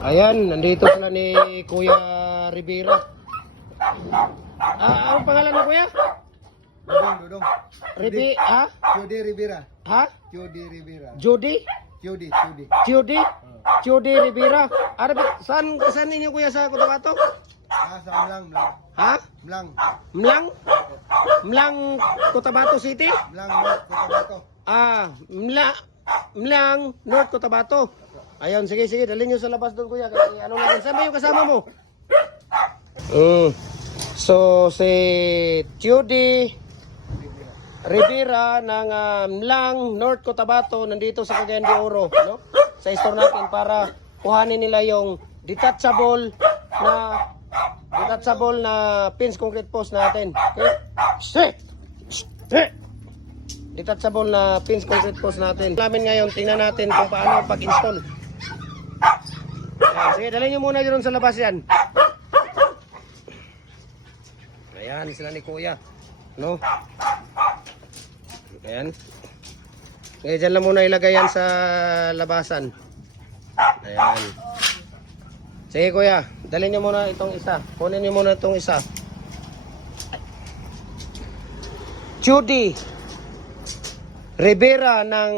Ayan, nandito sila ni Kuya Rivera. Anong pangalan mo, Kuya? Dudong. Jody Rivera. Ha? Jody Rivera. Jody? Jody. Jody? Jody Rivera. Saan ninyo, Kuya, sa Cotabato? Sa Mlang. Ha? Mlang. Mlang, Cotabato City? Mlang, North Cotabato. Mlang, North Cotabato. Ayun, sige, dalhin nyo sa labas doon, Kuya. Kasi ano natin, saan ba yung kasama mo? So, si Jody Rivera ng Mlang, North Cotabato, nandito sa Cagayan de Oro, no? Sa store natin para kuhanin nila yung detachable na pins concrete post natin. Okay? Detachable na pins concrete post natin. Namin ngayon, tingnan natin kung paano pag-install. Ayan, sige, dalhin nyo muna dyan sa labas yan. Ayan, sila ni Kuya. No? Ayan. Okay, dyan lang muna ilagay yan sa labasan. Ayan. Sige, Kuya, dalhin nyo muna itong isa. Kunin nyo muna itong isa. Judy Rivera ng...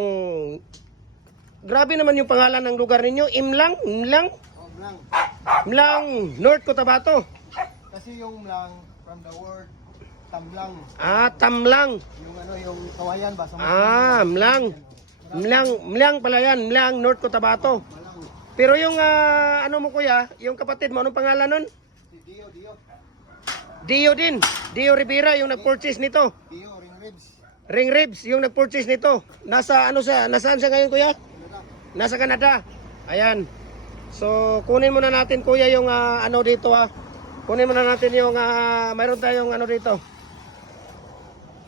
Grabe naman yung pangalan ng lugar ninyo. Mlang? Mlang. Mlang, North Cotabato. Kasi yung Mlang, from the word Tamlang. Tamlang. Yung kawayan ba? Mlang. Mlang pala yan. Mlang, North Cotabato. Malang. Pero yung, ano mo, Kuya, yung kapatid mo, anong pangalan nun? Dio. Dio din. Dio Rivera, yung nag-purchase nito. Ring ribs. Ring Ribs, yung nag-purchase nito. Nasaan siya ngayon, Kuya? Nasa Canada. Ayan. So, kunin muna natin, Kuya, yung ano dito, ha. Kunin muna natin yung, mayroon tayong ano dito.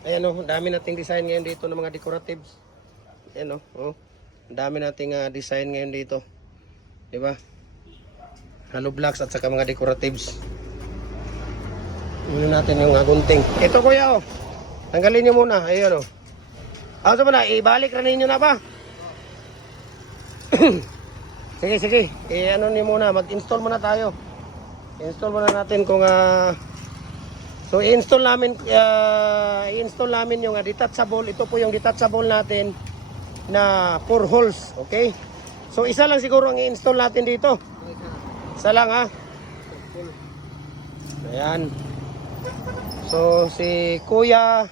Ayan, oh, dami nating design ngayon dito ng mga decoratives. Ayan, oh. Ang dami nating design ngayon dito. Diba? Hollow blocks at saka mga decoratives. Kunin natin yung gunting. Ito, Kuya, oh. Tanggalin nyo muna. Ayan, oh. Asa mo na, ibalik na ninyo na ba? Sige. Ano niyo muna, mag-install muna tayo. Install muna natin kung so i-install namin yung detachable. Ito po yung detachable natin na 4 holes, okay? So isa lang siguro ang i-install natin dito. Isa lang, ha. Ayan. So si Kuya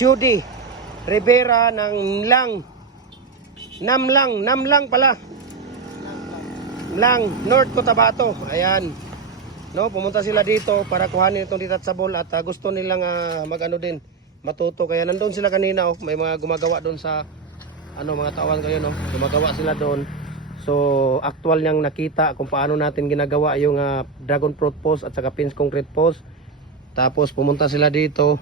Judy Rivera ng Namlang pala. Mlang, North Cotabato. Ayan. No, pumunta sila dito para kuhanin itong detachable at gusto nilang magano din, matuto. Kaya nandoon sila kanina, oh. May mga gumagawa doon sa mga tawan kayo, no. Gumagawa sila doon. So, actual niyang nakita kung paano natin ginagawa yung dragon fruit post at saka pins concrete post. Tapos pumunta sila dito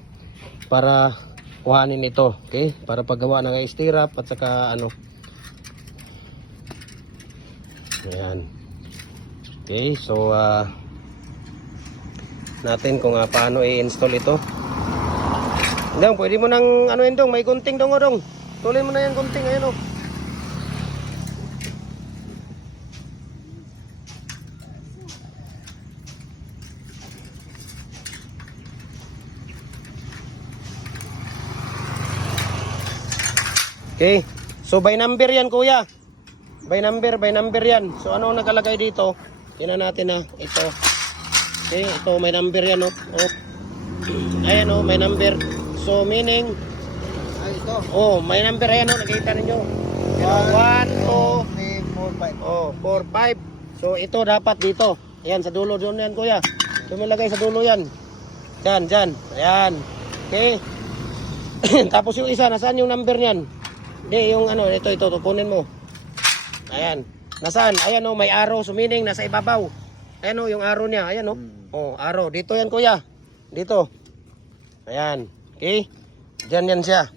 para kuhanin ito, okay? Para paggawa ng stirrup at saka ayan. Okay, so natin kung paano i-install ito. Dong, pwede mo nang dong, may gunting dong, dong. Tuloy mo na yan gunting, ayun, oh. Okay, so by number yan, Kuya. By number yan. So ano nakalagay dito? Tingnan natin na ito. Okay, ito may number yan, oh. Ayan, oh, may number. So meaning Ito. oh, may number, ayan, oh, nakita ninyo. 1, 2, 4, 5. So ito dapat dito. Ayan, sa dulo doon yan, Kuya. Tumilagay sa dulo yan. Diyan. Ayan. Okay. Tapos yung isa, nasaan yung number niyan? Hindi, yung ito, kunin mo. Ayan. Nasaan? Ayan, oh, may arrow. So meaning nasa ibabaw. Ayan, oh, yung arrow niya. Ayan, oh. Oh, arrow. Dito yan, Kuya. Dito. Ayan. Okay? Diyan yan siya.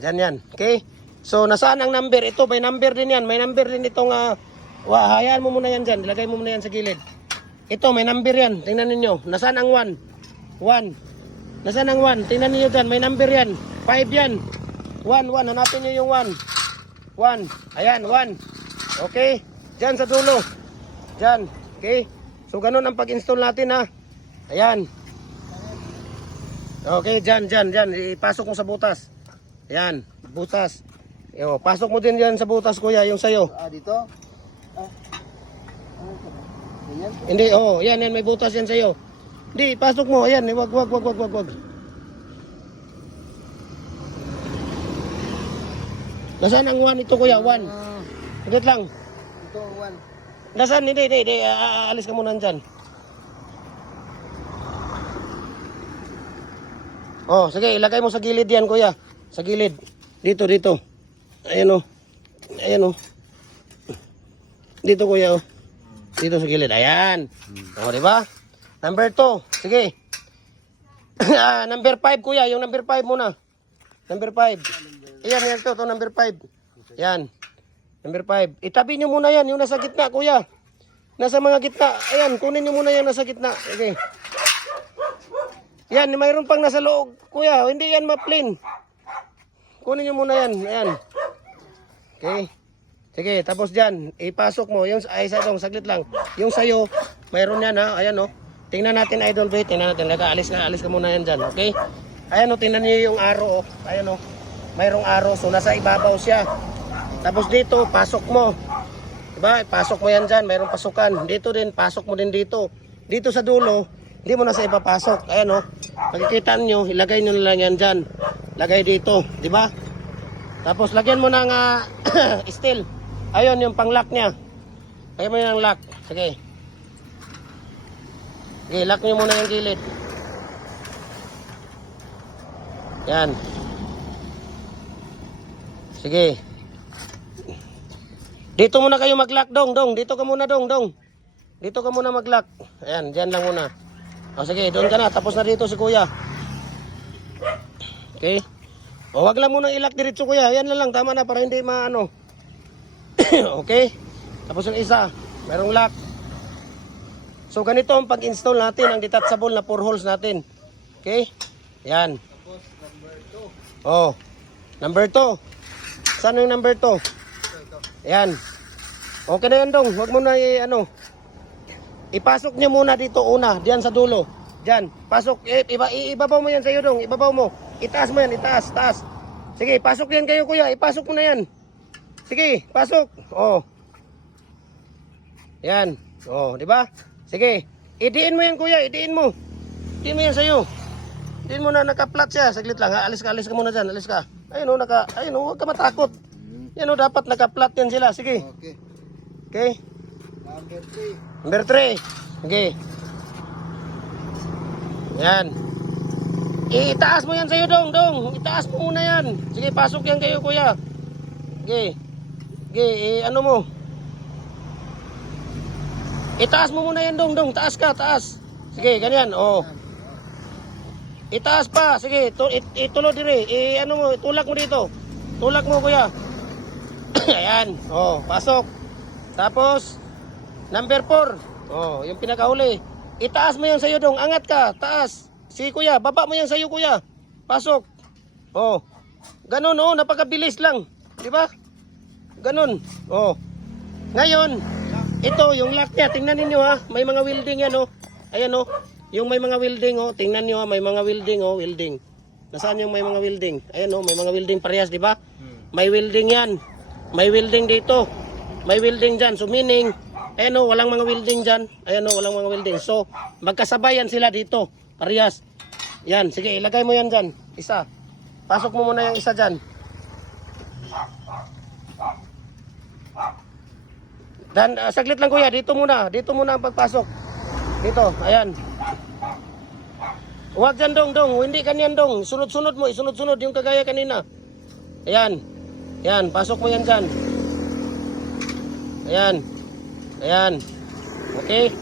Diyan yan. Okay? So, nasaan ang number? Ito, may number din yan. May number din itong, hayaan mo muna yan dyan. Ilagay mo muna yan sa gilid. Ito, may number yan. Tingnan ninyo. Nasaan ang 1? 1. Nasaan ang 1? Tingnan ninyo dyan. May number yan. 5 yan. 1. Hanapin nyo yung 1. 1. Ayan, 1. Okay? Diyan sa dulo. Diyan. Okay? So, ganun ang pag-install natin, ha. Ayan. Okay, diyan. Ipasok mo sa butas. Ayan, butas. Yo, pasok mo din diyan sa butas, kuya, yung sayo. Dito? Ganyan? Hindi, yan, may butas yan sayo. Hindi, pasok mo. Ayan, wag. Nasaan ang 1 ito, kuya? 1. Saglit lang. Ito, 1. Nasaan? Hindi. Alis ka muna dyan. Sige, ilagay mo sa gilid yan, kuya. Sa gilid. Dito. Ayan o. Dito, kuya, Dito sa gilid. Ayan. Di ba? Number 2. Sige. Number 5, kuya. Yung number 5 muna. Number 5. Ayan, to, number 5. Yan. Number 5. Itabi nyo muna yan, yung nasa gitna, kuya. Nasa mga gitna. Ayan, kunin nyo muna yan nasa gitna. Okay. Yan, mayroon pang nasa loob, kuya. Hindi yan ma-plain. Kunin nyo muna yan. Ayan. Okay. Sige, tapos dyan, ipasok mo. Yung, saglit lang. Yung sayo, mayroon yan, ha. Ayan, Tingnan natin, Idol Bay. Tingnan natin. Alis ka muna yan dyan, okay? Ayan, tingnan nyo yung arrow, Ayan, mayroong arrow. So, nasa ibabaw siya. Tapos dito, pasok mo. Diba? Pasok mo yan dyan. Mayroong pasukan. Dito din, pasok mo din dito. Dito sa dulo, hindi mo na sa ipapasok. Ayan, Pagkikita nyo, ilagay nyo na lang yan dyan. Lagay dito. Diba? Tapos, lagyan mo ng steel. Ayun, yung pang-lock niya. Lagyan mo yung lock. Sige. Sige, lock nyo muna yung gilid. Yan. Sige. Dito muna kayo mag-lock, dong. Dito ka muna, dong. Dito ka muna mag-lock. Ayan, dyan lang muna. Sige, doon ka na. Tapos na dito si kuya. Okay. Wag lang muna i-lock diretso, kuya. Yan lang, tama na para hindi maano. Okay. Tapos yung isa, mayroong lock. So, ganito ang pag-install natin ang detachable na 4 holes natin. Okay. Yan. Tapos, number 2. Number 2. Saan yung number 2? Ito. Ayan. Okay na yan, dong. Huwag mo na ipasok niyo muna dito una. Diyan sa dulo. Diyan. Pasok. Ibabaw mo yan sa'yo, dong. Ibabaw mo. Itaas mo yan. Taas. Sige, pasok yan kayo, kuya. Ipasok mo na yan. Sige, pasok. Yan. Di ba? Sige. Idiin mo yan, kuya. Idiin mo yan sa'yo. Idiin mo na naka-flat siya. Saglit lang. Alis ka muna dyan. Alis ka. Ayun, huwag ka matakot. Yan dapat naka-flat yan sila. Sige. Okay. Number 3. Okay. Yan. Itaas mo yan sa'yo, dong. Itaas mo muna yan. Sige, pasok yan kayo, kuya. Okay. Ano mo? Itaas mo muna yan, dong. Taas ka, taas. Sige, ganyan. Itaas pa. Sige, itulo dire. Ano mo, tulak mo dito. Tulak mo, kuya. Ayan. Pasok. Tapos, number 4. Yung pinakahuli. Itaas mo yan sa'yo, dong. Angat ka. Taas. Sige, kuya. Baba mo yan sa'yo, kuya. Pasok. Ganun, napakabilis lang. Diba? Ganun. Ngayon, ito, yung lock niya. Tingnan ninyo, ha. May mga welding yan, Ayan, Yung may mga welding, tingnan nyo, may mga welding, welding. Nasaan yung may mga welding? Ayan, may mga welding parehas, di ba? May welding yan. May welding dito. May welding dyan. So, meaning, ayan, walang mga welding dyan. Ayan, walang mga welding. So, magkasabayan sila dito. Parehas. Yan, sige, ilagay mo yan dyan. Isa. Pasok mo muna yung isa dyan. Dan, saglit lang, kuya. Dito muna ang pagpasok. Dito, ayan. Huwag dyan, dong. Hindi kanyan, dong. Sunod-sunod mo. Isunod-sunod yung kagaya kanina. Ayan. Ayan. Pasok mo yan dyan. Ayan. Okay.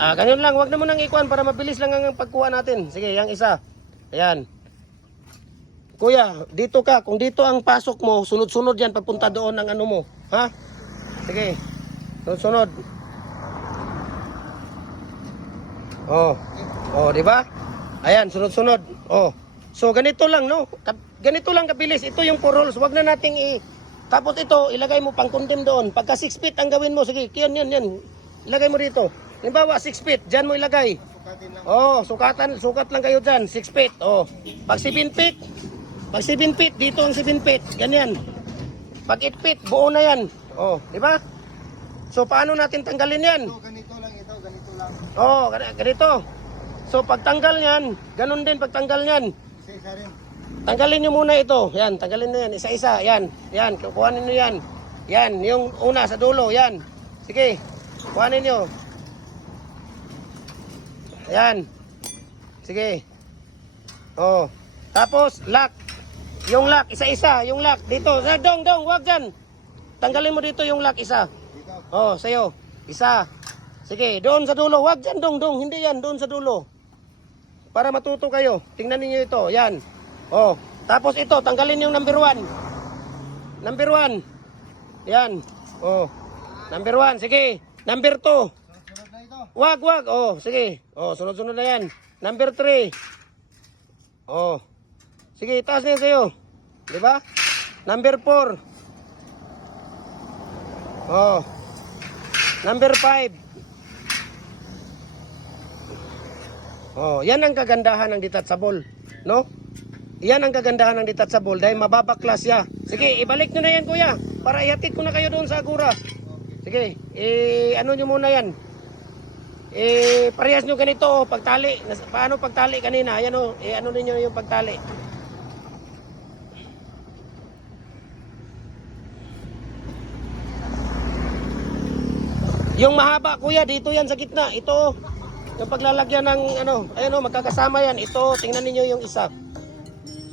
Ganyan lang. Huwag na mo nang ikuan para mabilis lang ang pagkuha natin. Sige, yung isa. Ayan. Kuya, dito ka. Kung dito ang pasok mo, sunod-sunod yan papunta doon ang ano mo. Ha? Sige. Sunod-sunod. Di ba? Ayan, sunod-sunod. So, ganito lang, no? Ganito lang kabilis. Ito yung 4 holes. Huwag na nating Tapos ito, ilagay mo pang condemn doon. Pagka 6 feet ang gawin mo, sige, yan. Ilagay mo dito. Halimbawa, 6 feet, dyan mo ilagay. Sukatin lang. Oh, sukat lang kayo dyan, 6 feet. Oh, pag 7 feet, dito ang 7 feet, ganyan. Pag 8 feet, buo na yan. Oh, di ba? So, paano natin tanggalin yan? Ito, ganito lang ito, ganito lang. Oh, ganito. So, pagtanggal yan, ganun din pagtanggal yan. Isa rin. Tanggalin nyo muna ito. Yan, tanggalin nyo yan. Isa-isa. Yan. Kukuhanin nyo yan. Yan, yung una sa dulo. Yan. Sige. Kuhanin nyo. Yan. Sige. Oh. Tapos, lock. Yung lock, isa-isa. Yung lock. Dito. Dong. Huwag dyan. Tanggalin mo dito yung lock, isa. Dito. Oh, sa'yo. Isa. Sige, doon sa dulo. Huwag dyan, dong. Hindi yan. Doon sa dulo. Para matuto kayo. Tingnan niyo ito. Yan. Oh, tapos ito, tanggalin yung number 1. Number 1. Yan. Oh. Number 1, sige. Number 2. Sunod na ito. Wag. Oh, sige. Oh, sunod-sunod na yan. Number 3. Oh. Sige, itaas na yan sa'yo. Di ba? Number 4. Oh. Number 5. Oh, yan ang kagandahan ng detachable, no? Yan ang kagandahan ng detachable dahil mababaklas siya. Sige, ibalik nyo na yan, kuya. Para ihatid ko na kayo doon sa Agura. Sige, ano nyo muna yan. Parehas nyo ganito, pagtali. Paano pagtali kanina? Ayan o, ano ninyo yung pagtali. Yung mahaba, kuya, dito yan sa gitna. Ito, yung paglalagyan ng ayan o, magkakasama yan. Ito, tingnan ninyo yung isa.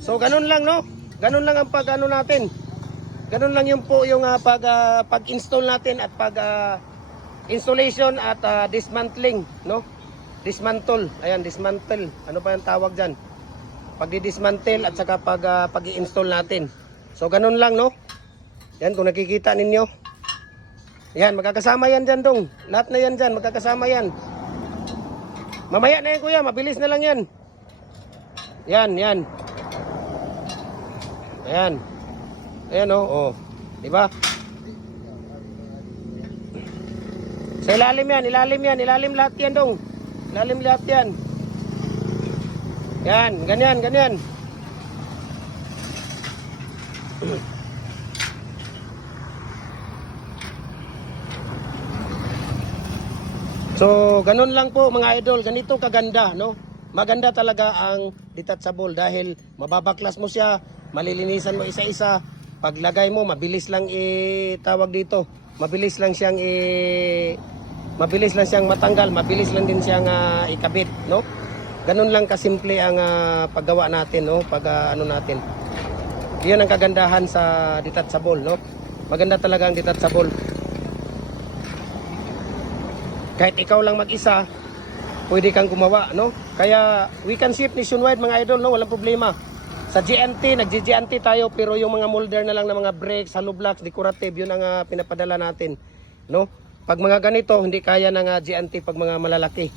So ganun lang, no? Ganun lang ang pag-ano natin. Ganun lang yung po yung pag-install natin at installation at dismantling, no? Dismantle. Ayan, dismantle. Ano pa yung tawag diyan? Pagdi-dismantle at saka pag-i-install natin. So ganun lang, no? Yan kung nakikita ninyo. Yan, magkakasama yan diyan, dong. Lahat na yan diyan, magkakasama yan. Mamaya na yan, kuya, mabilis na lang yan. Yan. Ayan oh. Di ba? Sa ilalim yan, lahat yan dong. Ilalim lahat yan. Yan, ganyan. So, ganun lang po mga idol, ganito kaganda, no? Maganda talaga ang detachable dahil mababaklas mo siya, malilinisan mo isa-isa. Paglagay mo, mabilis lang tawag dito. Mabilis lang siyang matanggal, mabilis lang din siyang ikabit, no? Ganun lang kasimple ang paggawa natin, no? Ano natin. 'Yun ang kagandahan sa detachable, no? Maganda talaga ang detachable. Kahit ikaw lang mag-isa, pwede kang gumawa, no? Kaya we can ship nationwide mga idol, no? Walang problema. Sa GNT, nag-GNT tayo pero yung mga molder na lang ng mga brakes, hollow blocks, decorative, yun ang pinapadala natin, no? Pag mga ganito, hindi kaya ng GNT pag mga malalaki.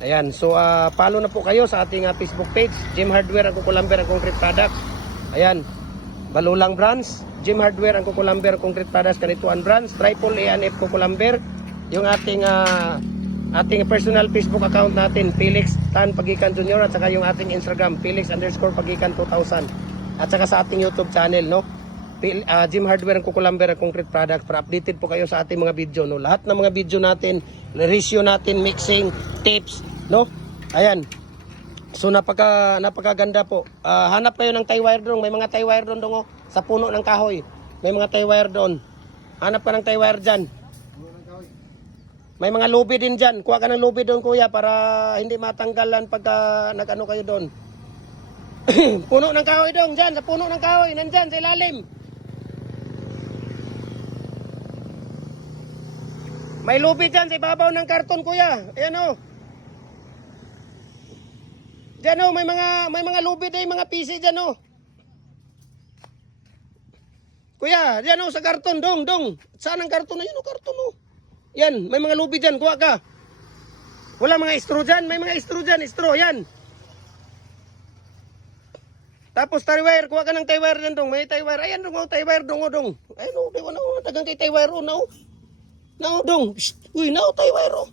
Ayan, so follow na po kayo sa ating Facebook page, Gem Hardware, ang Kukulamber, ang Concrete Product. Ayan, Balulang Branch, Gem Hardware, ang Kukulamber, Concrete Products, Kanituan Branch, Triple A&F Kukulamber, yung ating personal Facebook account natin, Felix Tan Pagikan Jr. at saka yung ating Instagram, Felix_Pagikan 2000. At saka sa ating YouTube channel, no? Gem Hardware and Kukulamber and Concrete Products para updated po kayo sa ating mga video, no? Lahat ng mga video natin, ratio natin, mixing, tips, no? Ayan. So napakaganda po. Hanap kayo ng tie wire doon. May mga tie wire doon oh, sa puno ng kahoy. May mga tie wire doon. Hanap ka ng tie wire diyan. May mga lubi din dyan. Kuha ka ng lubi doon, kuya, para hindi matanggalan pagka nag-ano kayo doon. Puno ng kahoy doon, dyan, sa puno ng kahoy, nandyan, sa ilalim. May lubi dyan sa ibabaw ng karton, kuya. Ayan o. Dyan o, may mga lubi din, mga PC dyan o. Kuya, dyan o, sa karton, dong. Saan ang karton na yun o, karton o. Yan, may mga lubi dyan, kuha ka. Wala mga straw dyan, may mga straw dyan, straw, yan. Tapos tie wire, kuha ka ng tie wire dyan dong. May tie wire. Ayan dong, tie wire dong, dong. Ayun oh, diba na oh, dagang kay tie wire oh, now. Now dong. Psst. Uy, now tie wire oh.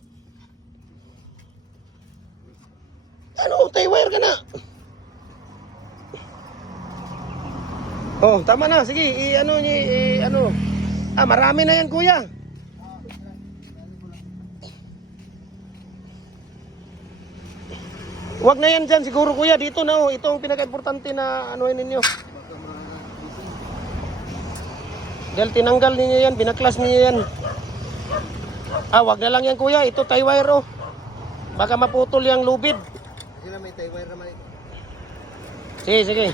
Ano, tie wire ka na. Oh, tama na. Sige, ano niya, ano. Ah, marami na yan, kuya. Wag na yan dyan siguro kuya, dito na oh. Ito ang pinaka-importante na anuhin ninyo. Dahil tinanggal ninyo yan, binaklas ninyo yan. Ah, wag na lang yan kuya, ito tie wire oh. Baka maputol yung lubid. Sila may tie wire naman ito. Sige, sige.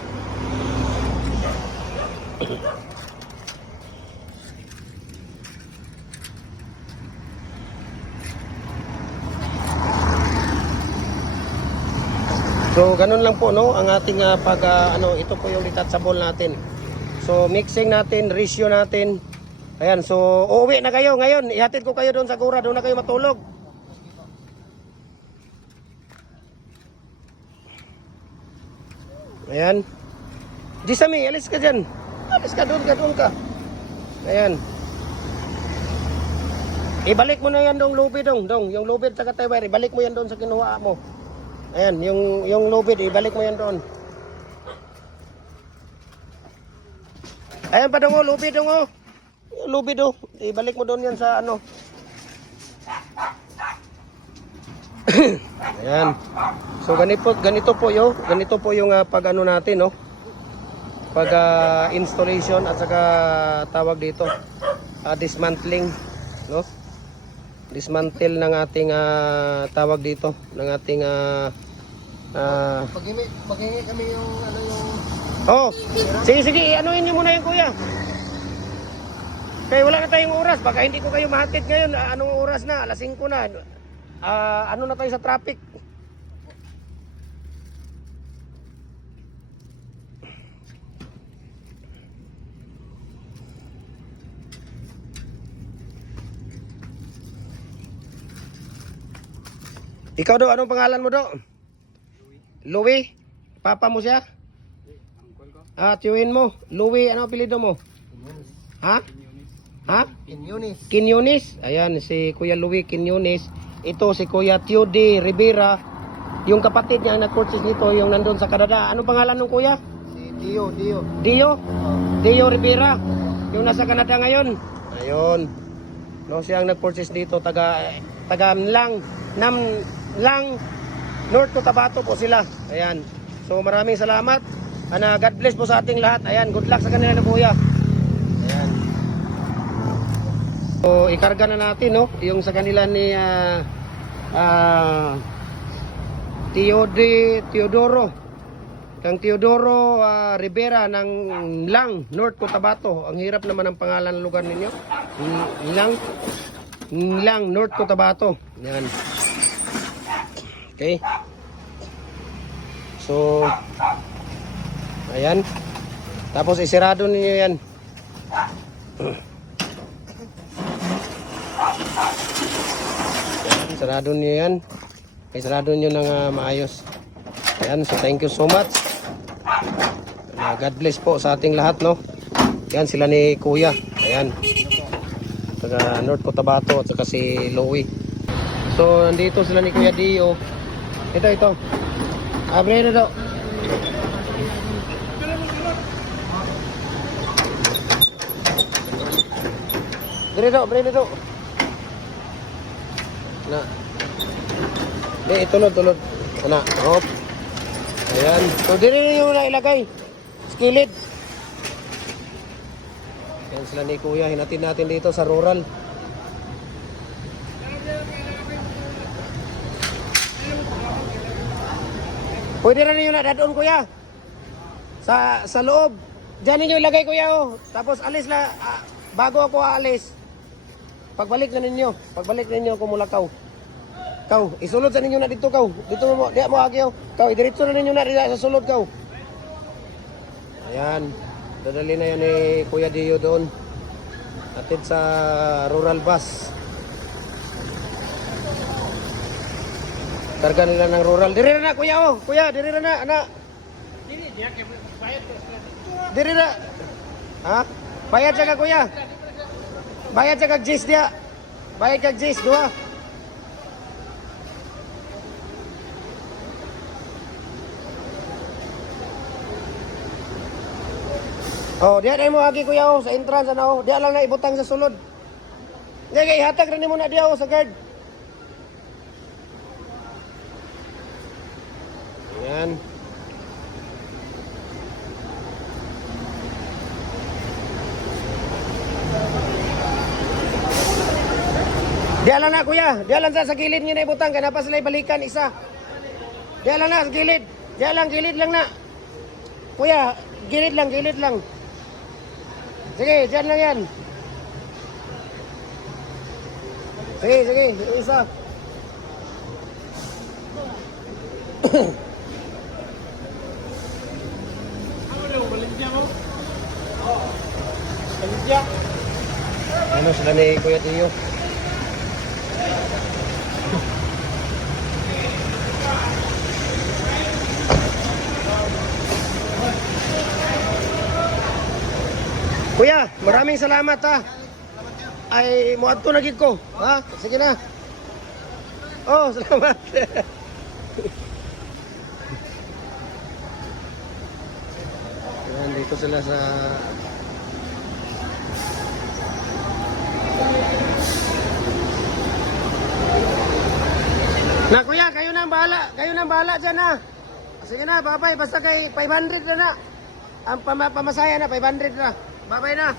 So ganun lang po no ang ating ito po yung detachable natin. So mixing natin, ratio natin. Ayan, so uuwi na kayo ngayon. Ihatid ko kayo doon sa Gura, doon na kayo matulog. Ayan. Jisami, alis ka dyan. Alis ka doon ka. Ayan. Ibalik mo na yan dong lubid dong. Yung lubid sa kataywer, ibalik mo yan doon sa kinuha mo. Ayan, yung lubid, ibalik mo yan doon. Ayan pa dong oh, lubid dong oh. Yung lubid oh, ibalik mo doon yan sa ano. Ayan. So ganito po yung pag ano natin no. Pag installation at saka tawag dito dismantling no. Dismantle ng ating tawag dito ng ating Pag-hingi kami yung ano yung oh, sige, anuhin niyo muna yung kuya. Kaya wala na tayong oras, baka hindi ko kayo mahatid ngayon. Anong oras na? Alas 5 na. Ano na tayo sa traffic? Ikaw do, anong pangalan mo do? Louie. Papa mo siya? Tiyuhin mo. Louie, ano apelyido mo? Ha? Ha? Inyunis. Quinones. Ayan, si Kuya Louie Quinones. Ito si Kuya Teody Rivera. Yung kapatid niya ang nag-purchase nito, yung nandun sa Canada. Ano pangalan ng kuya? Si Dio. Dio Rivera. Yung nasa Canada ngayon. Ayun. No, siya ang nag-purchase dito. Taga Lang North Cotabato po sila. Ayan. So maraming salamat. God bless po sa ating lahat. Ayan, good luck sa kanila na kuya. Ayan. So ikarga na natin no, yung sa kanila ni Teodoro. Kang Teodoro Rivera ng Lang North Cotabato. Ang hirap naman ang pangalan ng lugar ninyo. Lang North Cotabato. Ayan. Okay. So ayan. Tapos isirado niyo yan. Sarado niyo yan. Isarado niyo ng maayos. Ayan, so thank you so much. God bless po sa ating lahat, no. Yan sila ni Kuya. Ayan. Taga North Cotabato at saka si Louie. So nandito sila ni Kuya Dio. Ito. Abre na daw. Bre do. Na. Tulod. Ana, hop. Ayan. So dire niyo na ilagay. Skillet. Yan sila ni Kuya, hinatid natin dito sa rural. Pwede na niyo na dadon Kuya. Sa loob. Diyan niyo ilagay Kuya oh. Tapos alis na bago ako aalis. Pagbalik ninyo kumulakaw. Kaw, isulod sa ninyo na dito kaw. Dito mo, diya mo agyo. Kaw, idiretso na ninyo na sa sulod kaw. Ayan. Dadali na yan ni Kuya Dio doon. Atid sa rural bus. Karga nila ng rural. Diri na Kuya oh. Kuya, diri na anak. Diri, diya Diri na. Ha? Bayad siya ka kuya. Bayad siya kag Gis dia. Bayad kag Gis, duha. Oh, diya na mo agi kuya oh, sa entrance ana oh. Diya lang na ibutang sa sulod. Diya kay hatag rin mo na diya oh sa guard. Yan. Diya lang na kuya, diya lang sa gilid nga na ibutang kaya pa sila balikan isa. Diya lang na sa gilid. Diya lang gilid lang na. Kuya, gilid lang, gilid lang. Sige, diyan lang yan. Sige, sige, yung isa. Ano sila ni Kuya Tiyo? Kuya, maraming salamat ha. Ay, muadto na gid ko. Ha? Sige na. Oh, salamat. Yan, dito sila sa... Na kuya, kayo na ang bahala. Kayo na ang bahala dyan ha. Sige na, babay. Basta kay 500 na na. Ang pamasaya na, 500 na. Babay na.